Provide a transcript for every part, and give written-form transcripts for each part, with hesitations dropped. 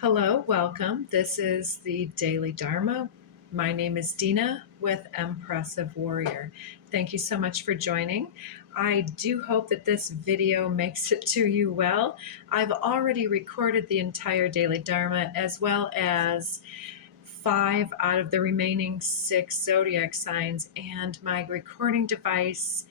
Hello, welcome. This is the Daily Dharma. My name is Deana with Impressive Warrior. Thank you so much for joining. I do hope that this video makes it to you well. I've already recorded the entire Daily Dharma as well as 5 out of the remaining 6 zodiac signs, and my recording device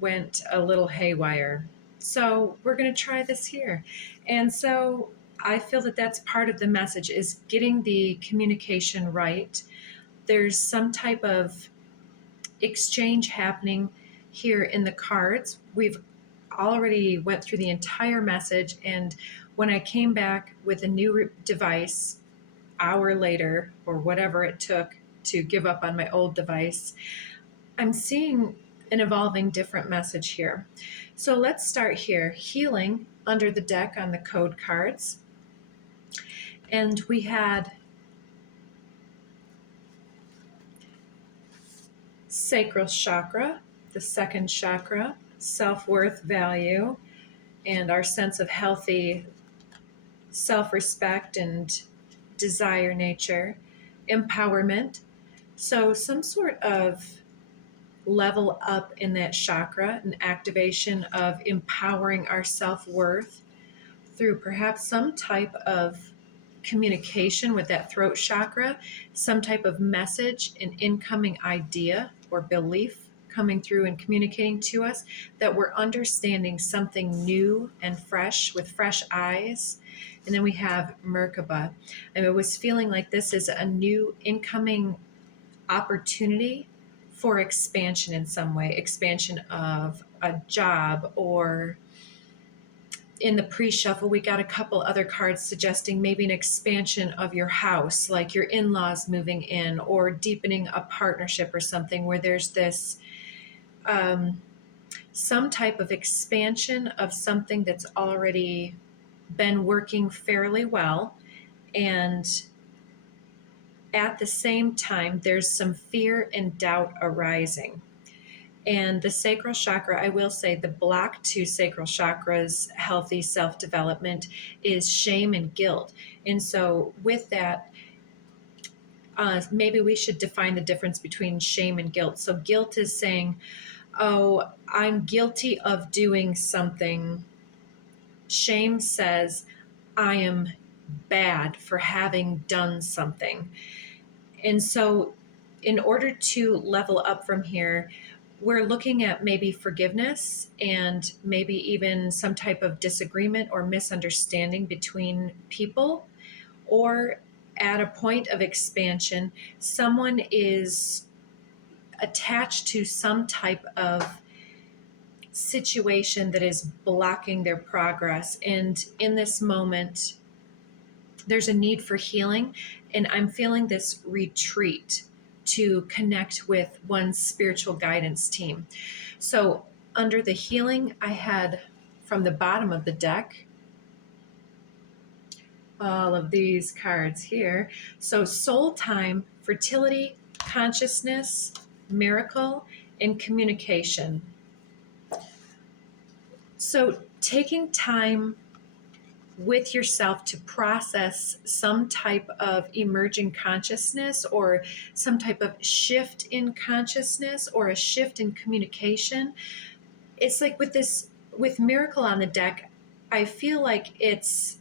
went a little haywire. So we're going to try this here. And so I feel that that's part of the message, is getting the communication right. There's some type of exchange happening here in the cards. We've already went through the entire message, and when I came back with a new device hour later, or whatever it took to give up on my old device, I'm seeing an evolving different message here. So let's start here. Healing under the deck on the code cards. And we had sacral chakra, the second chakra, self-worth, value, and our sense of healthy self-respect and desire nature, empowerment. So some sort of level up in that chakra, an activation of empowering our self-worth through perhaps some type of communication with that throat chakra, some type of message, an incoming idea or belief coming through and communicating to us, that we're understanding something new and fresh with fresh eyes. And then we have Merkaba. And I was feeling like this is a new incoming opportunity for expansion in some way, expansion of a job, or in the pre-shuffle, we got a couple other cards suggesting maybe an expansion of your house, like your in-laws moving in, or deepening a partnership or something where there's this some type of expansion of something that's already been working fairly well. And at the same time, there's some fear and doubt arising. And the sacral chakra, I will say the block to sacral chakra's healthy self-development is shame and guilt. And so with that, maybe we should define the difference between shame and guilt. So guilt is saying, oh, I'm guilty of doing something. Shame says, I am bad for having done something. And so in order to level up from here, we're looking at maybe forgiveness and maybe even some type of disagreement or misunderstanding between people, or at a point of expansion, someone is attached to some type of situation that is blocking their progress. And in this moment, there's a need for healing, and I'm feeling this retreat to connect with one's spiritual guidance team. So under the healing, I had from the bottom of the deck all of these cards here. So soul time, fertility, consciousness, miracle, and communication. So taking time with yourself to process some type of emerging consciousness, or some type of shift in consciousness, or a shift in communication. It's like with miracle on the deck, I feel like it's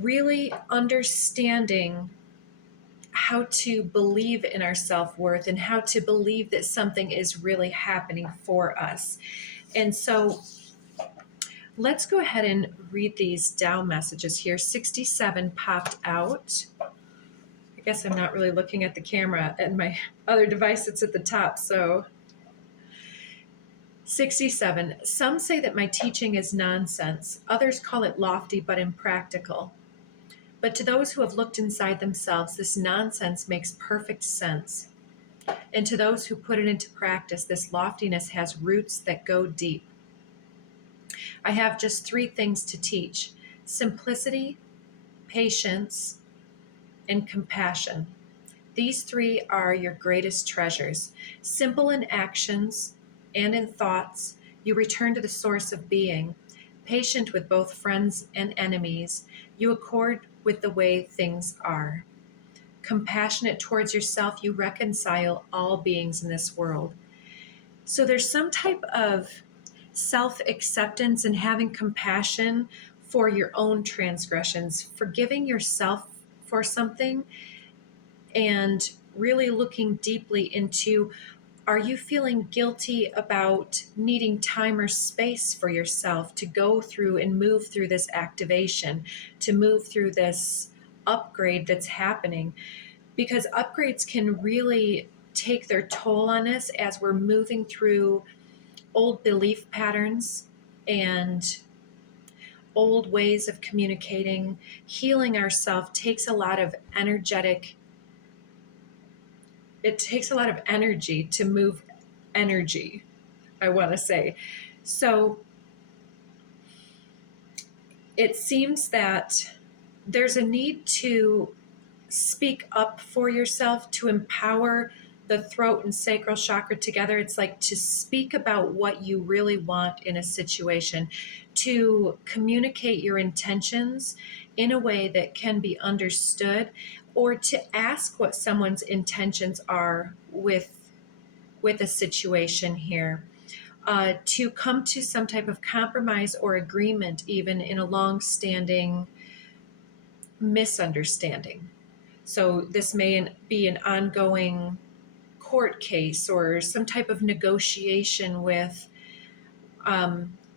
really understanding how to believe in our self-worth and how to believe that something is really happening for us. And so let's go ahead and read these Tao messages here. 67 popped out. I guess I'm not really looking at the camera, and my other device that's at the top. So 67. Some say that my teaching is nonsense. Others call it lofty but impractical. But to those who have looked inside themselves, this nonsense makes perfect sense. And to those who put it into practice, this loftiness has roots that go deep. I have just 3 things to teach: simplicity, patience, and compassion. These 3 are your greatest treasures. Simple in actions and in thoughts, you return to the source of being. patient with both friends and enemies. You accord with the way things are. Compassionate towards yourself, you reconcile all beings in this world. So there's some type of self-acceptance and having compassion for your own transgressions, forgiving yourself for something, and really looking deeply into, are you feeling guilty about needing time or space for yourself to go through and move through this activation, to move through this upgrade that's happening? Because upgrades can really take their toll on us as we're moving through old belief patterns and old ways of communicating. Healing ourselves takes a lot of it takes a lot of energy to move energy, I want to say. So it seems that there's a need to speak up for yourself, to empower the throat and sacral chakra together. It's like to speak about what you really want in a situation, to communicate your intentions in a way that can be understood, or to ask what someone's intentions are with a situation here. To come to some type of compromise or agreement, even in a long-standing misunderstanding. So this may be an ongoing court case or some type of negotiation with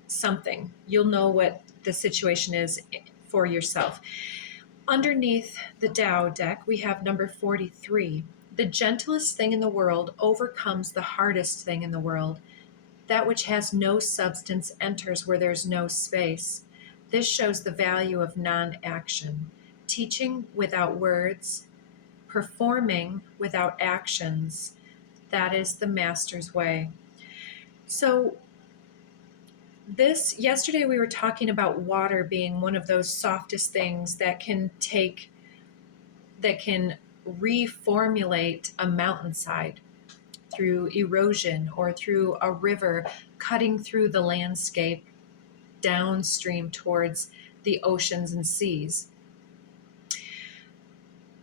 something. You'll know what the situation is for yourself. Underneath the Tao deck, we have number 43. The gentlest thing in the world overcomes the hardest thing in the world. That which has no substance enters where there's no space. This shows the value of non-action. Teaching without words, performing without actions. That is the master's way. So yesterday we were talking about water being one of those softest things that can reformulate a mountainside through erosion or through a river cutting through the landscape downstream towards the oceans and seas.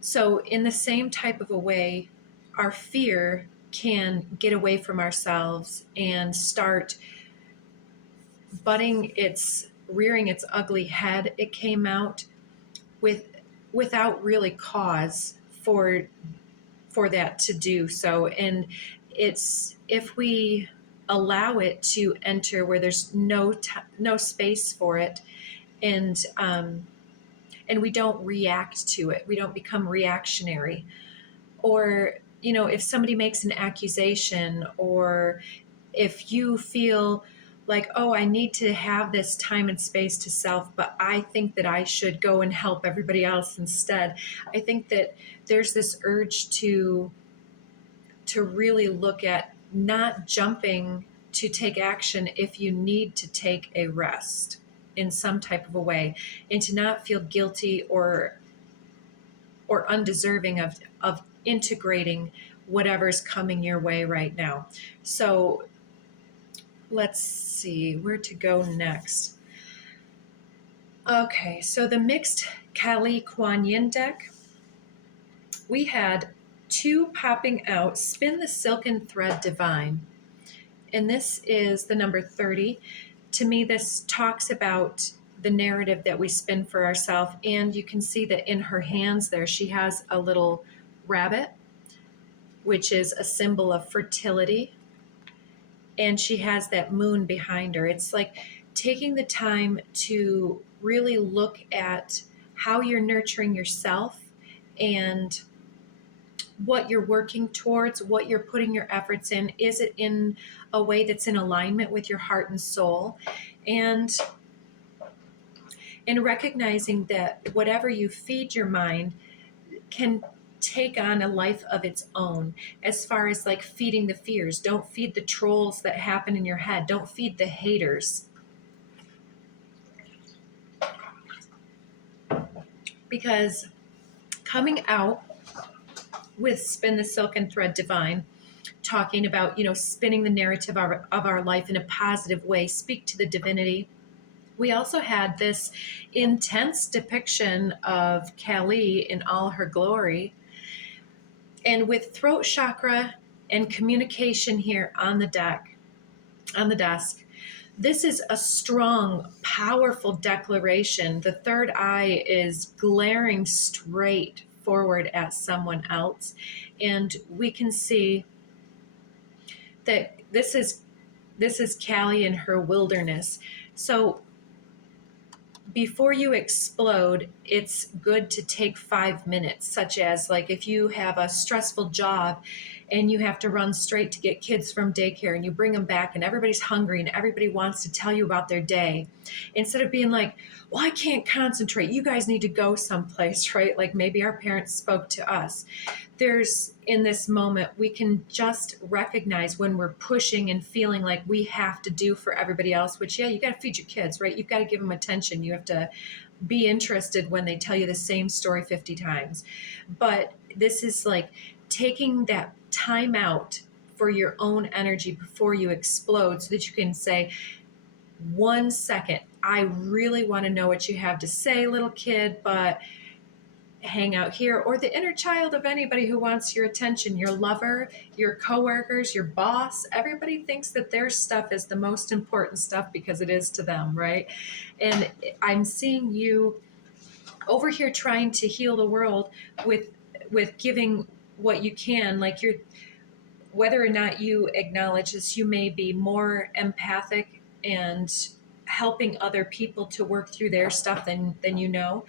So in the same type of a way, our fear can get away from ourselves and start rearing its ugly head. It came out without really cause for that to do so. And it's, if we allow it to enter where there's no space for it, and we don't react to it, we don't become reactionary. Or, if somebody makes an accusation, or if you feel like, oh, I need to have this time and space to self, but I think that I should go and help everybody else instead. I think that there's this urge to really look at not jumping to take action if you need to take a rest in some type of a way, and to not feel guilty or undeserving of integrating whatever's coming your way right now. So let's see where to go next. Okay, so the mixed Kali Kuan Yin deck, we had 2 popping out, spin the silken thread divine. And this is the number 30. To me, this talks about the narrative that we spin for ourselves. And you can see that in her hands there, she has a little rabbit, which is a symbol of fertility. And she has that moon behind her. It's like taking the time to really look at how you're nurturing yourself and what you're working towards, what you're putting your efforts in. Is it in a way that's in alignment with your heart and soul? And recognizing that whatever you feed your mind can take on a life of its own, as far as like feeding the fears. Don't feed the trolls that happen in your head. Don't feed the haters. Because coming out with Spin the Silken Thread Divine, talking about, spinning the narrative of our life in a positive way, speak to the divinity, We also had this intense depiction of Kali in all her glory. And with throat chakra and communication here on the desk, this is a strong, powerful declaration. The third eye is glaring straight forward at someone else. And we can see that this is Kali in her wilderness. So before you explode, it's good to take 5 minutes, such as like if you have a stressful job and you have to run straight to get kids from daycare and you bring them back and everybody's hungry and everybody wants to tell you about their day. Instead of being like, well, I can't concentrate, you guys need to go someplace, right? Like maybe our parents spoke to us. There's in this moment, we can just recognize when we're pushing and feeling like we have to do for everybody else, which, yeah, you got to feed your kids, right? You've got to give them attention. You have to be interested when they tell you the same story 50 times. But this is like taking that time out for your own energy before you explode so that you can say, 1 second, I really want to know what you have to say, little kid, but hang out here. Or the inner child of anybody who wants your attention, your lover, your coworkers, your boss. Everybody thinks that their stuff is the most important stuff because it is to them, right? And I'm seeing you over here trying to heal the world with giving what you can. Like you're, whether or not you acknowledge this, you may be more empathic and helping other people to work through their stuff than you know,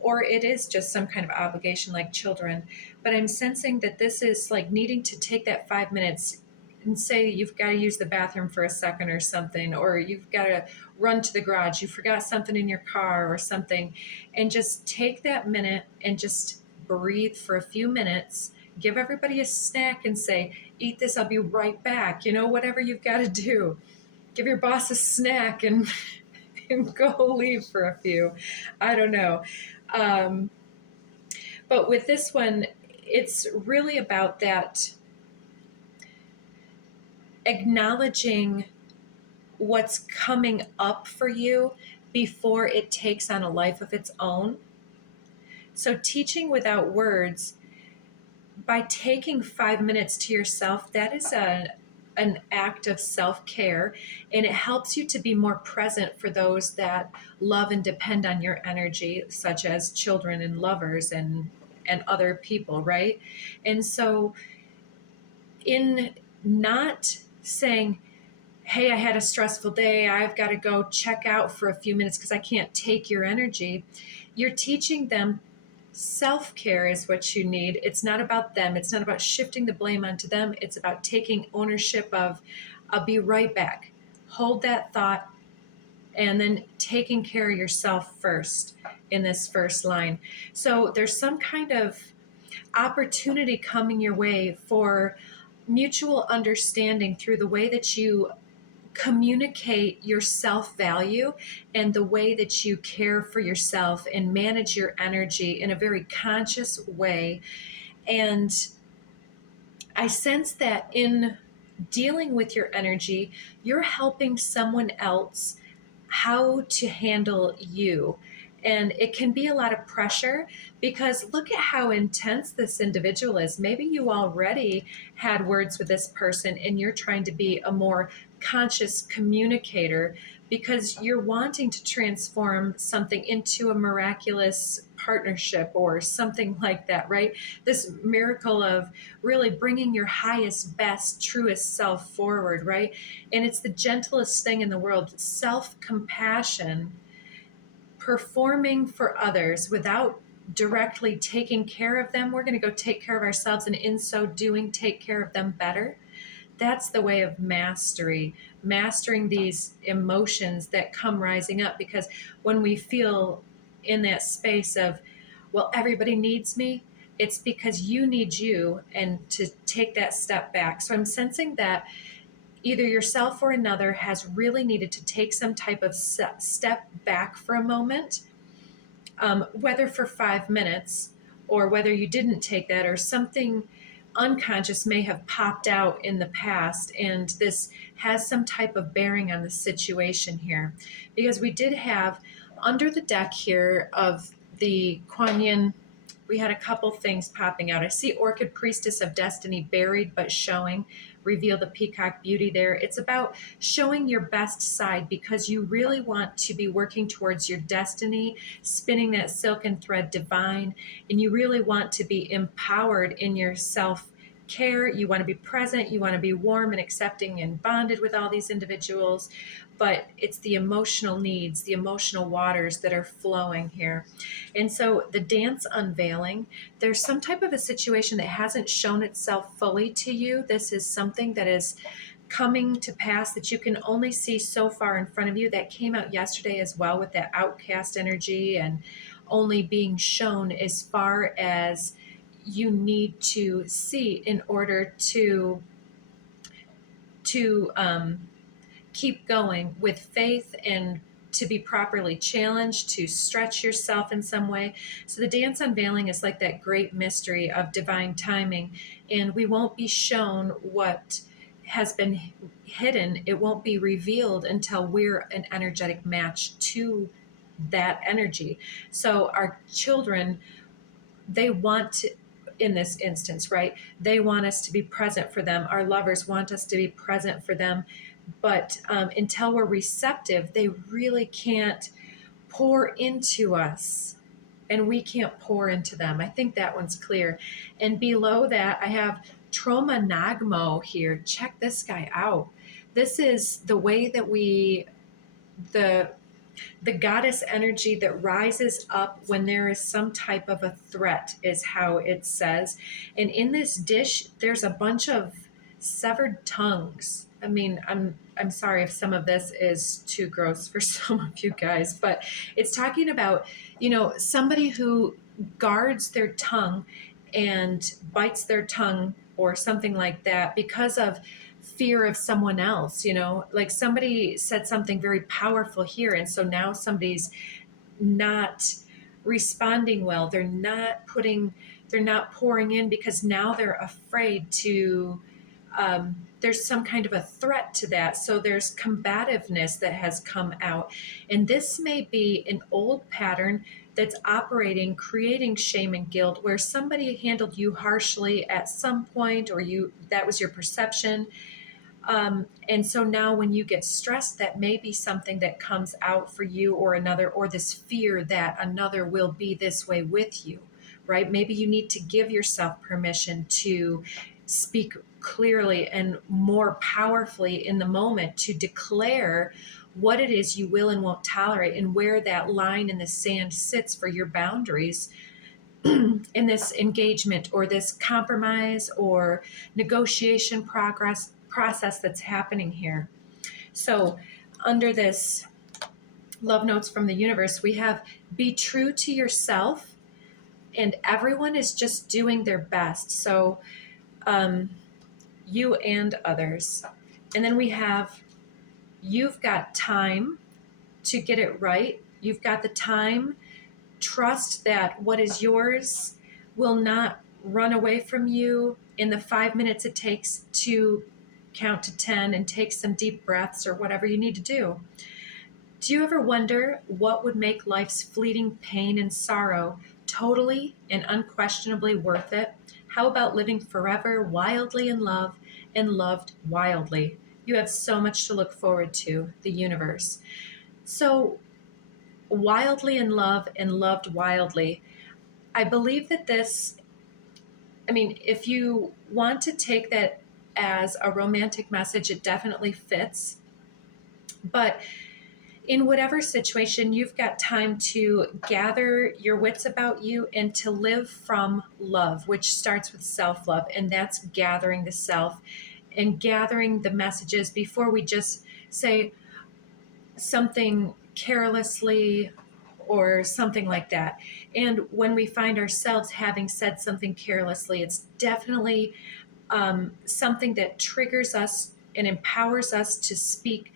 or it is just some kind of obligation like children. But I'm sensing that this is like needing to take that 5 minutes and say you've got to use the bathroom for a second or something, or you've got to run to the garage, you forgot something in your car or something, and just take that minute and just breathe for a few minutes, give everybody a snack and say, eat this, I'll be right back. You know, whatever you've got to do. Give your boss a snack and, and go leave for a few. I don't know. Um, but with this one, it's really about that acknowledging what's coming up for you before it takes on a life of its own. So teaching without words, by taking 5 minutes to yourself, that is an act of self-care, and it helps you to be more present for those that love and depend on your energy, such as children and lovers and other people, right? And so in not saying, hey, I had a stressful day, I've got to go check out for a few minutes because I can't take your energy, you're teaching them self-care is what you need. It's not about them. It's not about shifting the blame onto them. It's about taking ownership of, I'll be right back. Hold that thought, and then taking care of yourself first in this first line. So there's some kind of opportunity coming your way for mutual understanding through the way that you communicate your self-value and the way that you care for yourself and manage your energy in a very conscious way. And I sense that in dealing with your energy, you're helping someone else how to handle you. And it can be a lot of pressure because look at how intense this individual is. Maybe you already had words with this person and you're trying to be a more conscious communicator because you're wanting to transform something into a miraculous partnership or something like that, right? This miracle of really bringing your highest, best, truest self forward, right? And it's the gentlest thing in the world, self-compassion, performing for others without directly taking care of them. We're going to go take care of ourselves, and in so doing, take care of them better. That's the way of mastery, mastering these emotions that come rising up. Because when we feel in that space of, well, everybody needs me, it's because you need you, and to take that step back. So I'm sensing that either yourself or another has really needed to take some type of step back for a moment, whether for 5 minutes or whether you didn't take that or something unconscious may have popped out in the past, and this has some type of bearing on the situation here, because we did have under the deck here of the Kuan Yin, we had a couple things popping out. I see Orchid Priestess of Destiny, buried but showing. Reveal the peacock beauty there. It's about showing your best side because you really want to be working towards your destiny, spinning that silken thread divine, and you really want to be empowered in your self care. You want to be present, you want to be warm and accepting and bonded with all these individuals, but it's the emotional needs, the emotional waters that are flowing here. And so the dance unveiling, there's some type of a situation that hasn't shown itself fully to you. This is something that is coming to pass that you can only see so far in front of you. That came out yesterday as well with that outcast energy and only being shown as far as you need to see in order to keep going with faith and to be properly challenged, to stretch yourself in some way. So the dance unveiling is like that great mystery of divine timing, and we won't be shown what has been hidden. It won't be revealed until we're an energetic match to that energy. So our children, they want to, in this instance, right? They want us to be present for them. Our lovers want us to be present for them. But until we're receptive, they really can't pour into us and we can't pour into them. I think that one's clear. And below that, I have Trauma Nagmo here. Check this guy out. This is the way that the goddess energy that rises up when there is some type of a threat, is how it says. And in this dish, there's a bunch of severed tongues. I mean, I'm sorry if some of this is too gross for some of you guys, but it's talking about, somebody who guards their tongue and bites their tongue or something like that because of fear of someone else, like somebody said something very powerful here, and so now somebody's not responding well. They're not pouring in because now they're afraid to there's some kind of a threat to that. So there's combativeness that has come out. And this may be an old pattern that's operating, creating shame and guilt, where somebody handled you harshly at some point, or that was your perception. And so now when you get stressed, that may be something that comes out for you or another, or this fear that another will be this way with you, right? Maybe you need to give yourself permission to speak clearly and more powerfully in the moment, to declare what it is you will and won't tolerate, and where that line in the sand sits for your boundaries in this engagement or this compromise or negotiation process that's happening here. So under this love notes from the universe, we have be true to yourself, and everyone is just doing their best. So you and others. And then we have, you've got time to get it right. You've got the time. Trust that what is yours will not run away from you in the 5 minutes it takes to count to 10 and take some deep breaths or whatever you need to do. Do you ever wonder what would make life's fleeting pain and sorrow totally and unquestionably worth it? How about living forever wildly in love and loved wildly? You have so much to look forward to, the universe. So wildly in love and loved wildly. I believe that if you want to take that as a romantic message, it definitely fits. But in whatever situation, you've got time to gather your wits about you and to live from love, which starts with self-love. And that's gathering the self and gathering the messages before we just say something carelessly or something like that. And when we find ourselves having said something carelessly, it's definitely something that triggers us and empowers us to speak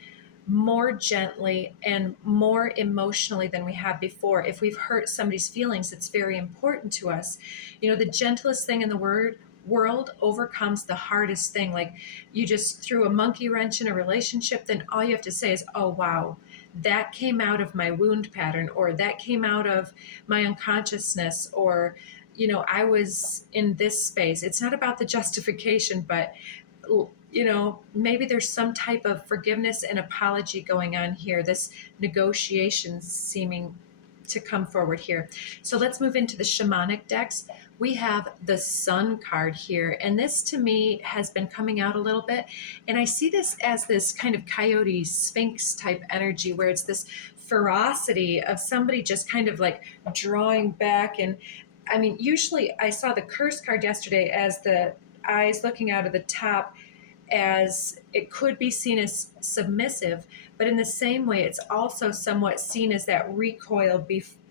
more gently and more emotionally than we have before. If we've hurt somebody's feelings, it's very important to us. The gentlest thing in the world overcomes the hardest thing. Like you just threw a monkey wrench in a relationship, then all you have to say is, oh, wow, that came out of my wound pattern, or that came out of my unconsciousness, or, I was in this space. It's not about the justification, but, maybe there's some type of forgiveness and apology going on here, this negotiation seeming to come forward here. So let's move into the shamanic decks. We have the Sun card here, and this to me has been coming out a little bit, and I see this as this kind of coyote sphinx type energy, where it's this ferocity of somebody just kind of like drawing back. And I mean, usually I saw the curse card yesterday as the eyes looking out of the top, as it could be seen as submissive, but in the same way, it's also somewhat seen as that recoil,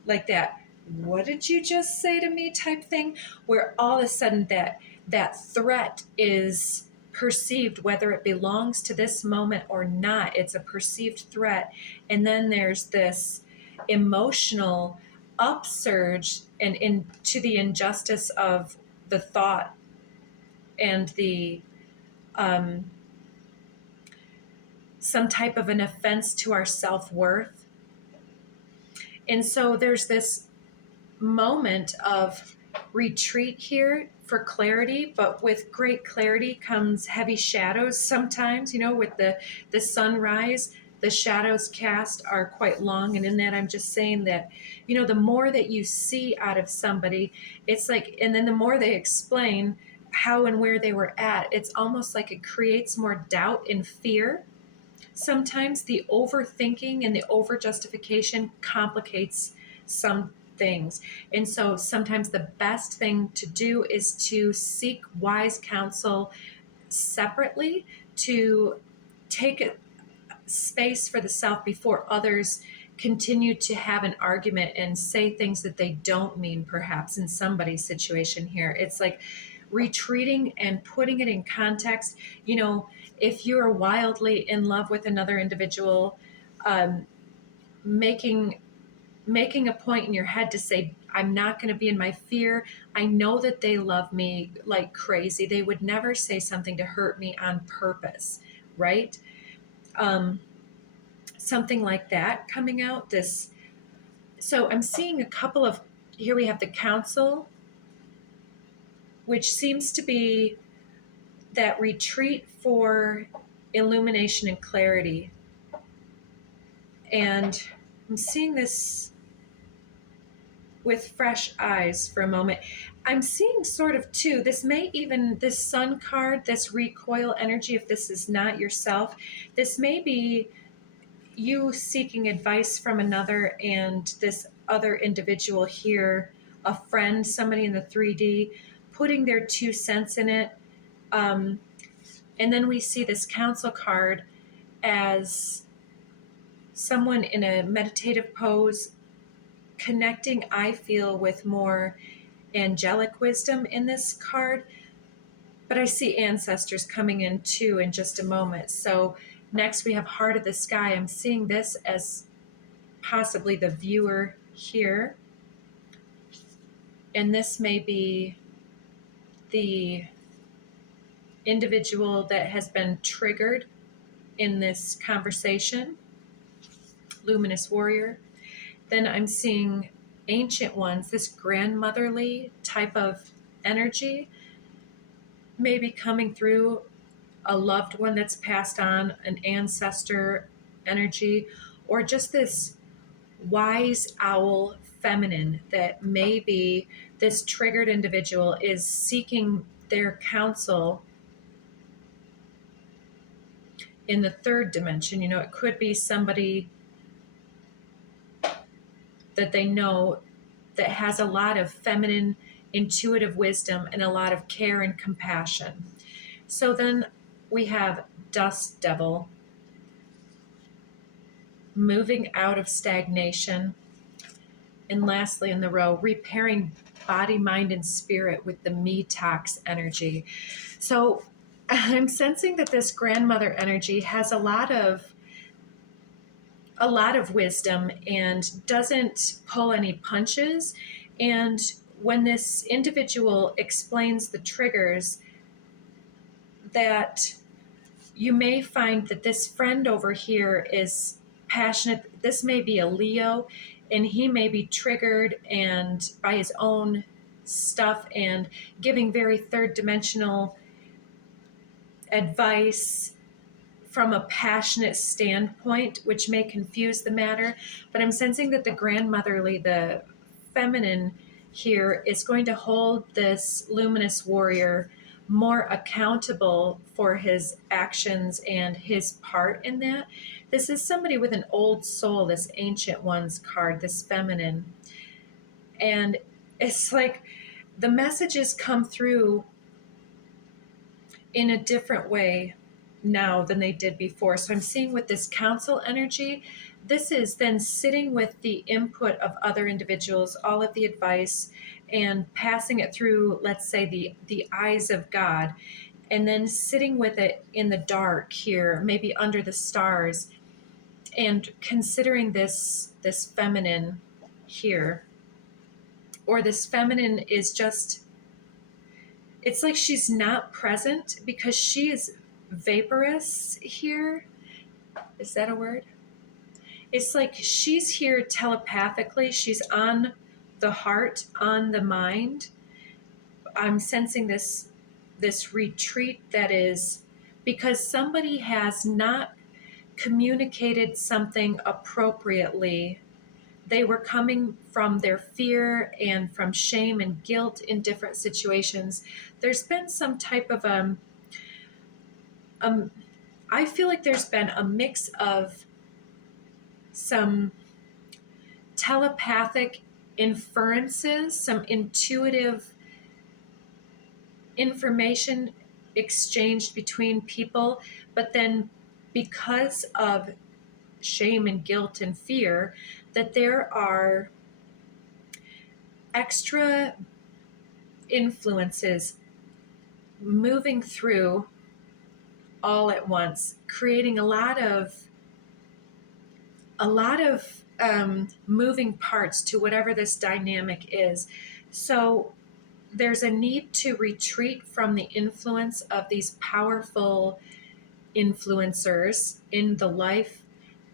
like that, what did you just say to me type thing, where all of a sudden that threat is perceived, whether it belongs to this moment or not. It's a perceived threat. And then there's this emotional upsurge and into the injustice of the thought and the some type of an offense to our self-worth. And so there's this moment of retreat here for clarity, but with great clarity comes heavy shadows sometimes. With the sunrise, the shadows cast are quite long. And in that, I'm just saying that, the more that you see out of somebody, it's like, and then the more they explain how and where they were at, it's almost like it creates more doubt and fear. Sometimes the overthinking and the over justification complicates some things. And so sometimes the best thing to do is to seek wise counsel separately, to take a space for the self before others continue to have an argument and say things that they don't mean, perhaps in somebody's situation here. It's like retreating and putting it in context. If you're wildly in love with another individual, making a point in your head to say, I'm not going to be in my fear. I know that they love me like crazy. They would never say something to hurt me on purpose, right? Something like that coming out. So I'm seeing a couple of, here we have the council, which seems to be that retreat for illumination and clarity. And I'm seeing this with fresh eyes for a moment. I'm seeing sort of too, this Sun card, this recoil energy, if this is not yourself, this may be you seeking advice from another, and this other individual here, a friend, somebody in the 3D, putting their 2 cents in it. And then we see this council card as someone in a meditative pose, connecting, I feel, with more angelic wisdom in this card. But I see ancestors coming in too in just a moment. So next we have Heart of the Sky. I'm seeing this as possibly the viewer here. And this may be the individual that has been triggered in this conversation, Luminous Warrior. Then I'm seeing Ancient Ones, this grandmotherly type of energy, maybe coming through a loved one that's passed on, an ancestor energy, or just this wise owl feminine that maybe this triggered individual is seeking their counsel in the 3rd dimension. It could be somebody that they know that has a lot of feminine intuitive wisdom and a lot of care and compassion. So then we have Dust Devil, moving out of stagnation. And lastly in the row, repairing body, mind, and spirit with the Me-Tox energy. So I'm sensing that this grandmother energy has a lot of wisdom and doesn't pull any punches. And when this individual explains the triggers, that you may find that this friend over here is passionate. This may be a Leo, and he may be triggered and by his own stuff and giving very third dimensional advice from a passionate standpoint, which may confuse the matter. But I'm sensing that the grandmotherly, the feminine here, is going to hold this luminous warrior more accountable for his actions and his part in that. This is somebody with an old soul, this Ancient Ones card, this feminine. And it's like the messages come through in a different way now than they did before. So I'm seeing with this council energy, this is then sitting with the input of other individuals, all of the advice, and passing it through, let's say, the eyes of God, and then sitting with it in the dark here, maybe under the stars, and considering this feminine here. Or this feminine is just, it's like she's not present because she is vaporous here. Is that a word? It's like she's here telepathically. She's on the heart, on the mind. I'm sensing this retreat that is because somebody has not communicated something appropriately. They were coming from their fear and from shame and guilt in different situations. There's been some type of I feel like there's been a mix of some telepathic inferences, some intuitive information exchanged between people, but then because of shame and guilt and fear, that there are extra influences moving through all at once, creating a lot of moving parts to whatever this dynamic is. So there's a need to retreat from the influence of these powerful influencers in the life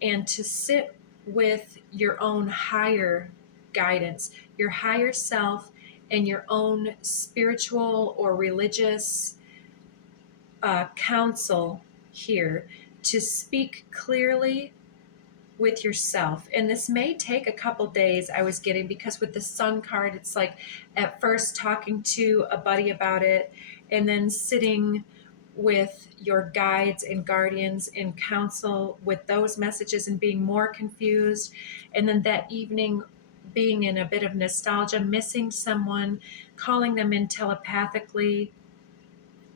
and to sit with your own higher guidance, your higher self, and your own spiritual or religious counsel here to speak clearly with yourself. And this may take a couple days, I was getting, because with the Sun card, it's like at first talking to a buddy about it and then sitting with your guides and guardians in counsel with those messages and being more confused. And then that evening being in a bit of nostalgia, missing someone, calling them in telepathically,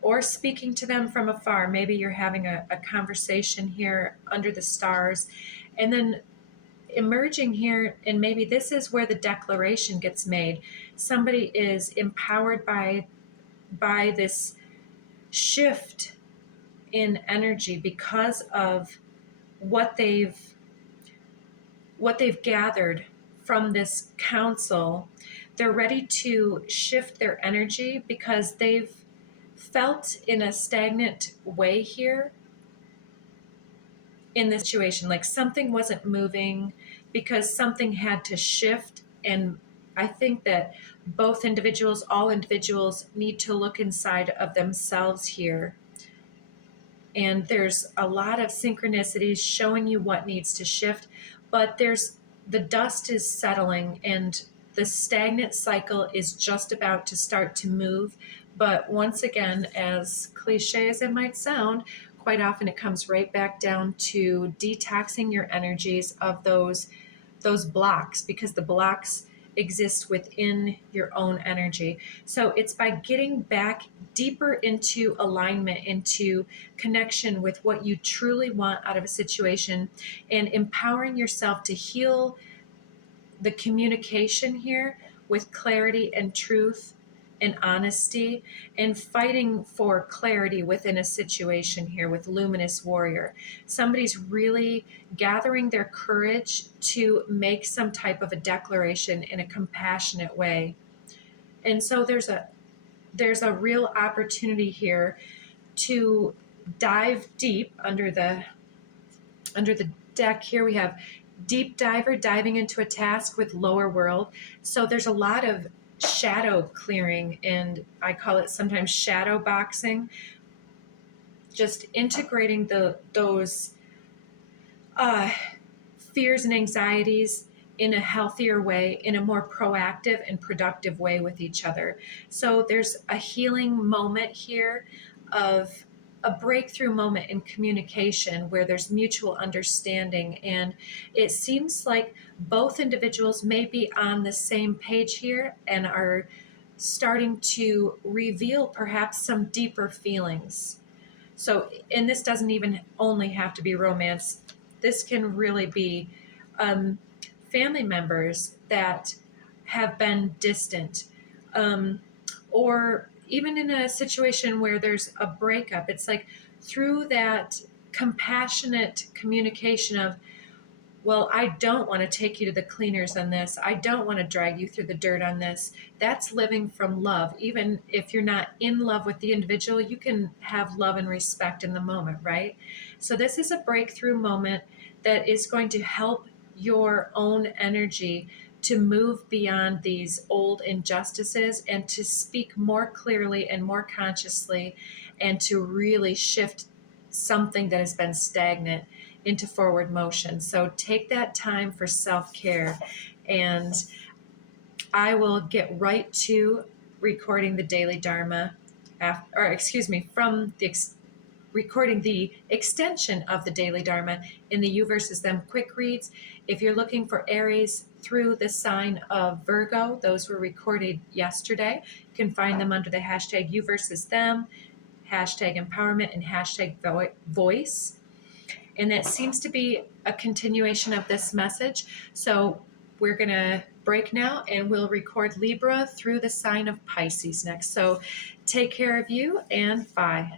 or speaking to them from afar. Maybe you're having a conversation here under the stars, and then emerging here, and maybe this is where the declaration gets made. Somebody is empowered by this shift in energy because of what they've gathered from this council. They're ready to shift their energy because they've felt in a stagnant way here in this situation, like something wasn't moving because something had to shift. And I think that both individuals, all individuals, need to look inside of themselves here. And there's a lot of synchronicities showing you what needs to shift, but the dust is settling and the stagnant cycle is just about to start to move. But once again, as cliche as it might sound, quite often it comes right back down to detoxing your energies of those blocks, because the blocks exist within your own energy. So it's by getting back deeper into alignment, into connection with what you truly want out of a situation, and empowering yourself to heal the communication here with clarity and truth and honesty, and fighting for clarity within a situation here with Luminous Warrior. Somebody's really gathering their courage to make some type of a declaration in a compassionate way. And so there's a real opportunity here to dive deep under the deck. Here we have deep diver, diving into a task with lower world. So there's a lot of shadow clearing, and I call it sometimes shadow boxing, just integrating those fears and anxieties in a healthier way, in a more proactive and productive way with each other. So there's a healing moment here of a breakthrough moment in communication where there's mutual understanding. And it seems like both individuals may be on the same page here and are starting to reveal perhaps some deeper feelings. So, and this doesn't even only have to be romance. This can really be family members that have been distant, or even in a situation where there's a breakup. It's like through that compassionate communication of, well, I don't want to take you to the cleaners on this. I don't want to drag you through the dirt on this. That's living from love. Even if you're not in love with the individual, you can have love and respect in the moment, right? So this is a breakthrough moment that is going to help your own energy to move beyond these old injustices and to speak more clearly and more consciously, and to really shift something that has been stagnant into forward motion. So take that time for self-care, and I will get right to recording the daily Dharma, from the recording the extension of the daily Dharma in the You versus Them quick reads. If you're looking for Aries through the sign of Virgo, those were recorded yesterday. You can find them under the hashtag You versus Them, hashtag empowerment, and hashtag voice. And that seems to be a continuation of this message. So we're going to break now, and we'll record Libra through the sign of Pisces next. So take care of you, and bye.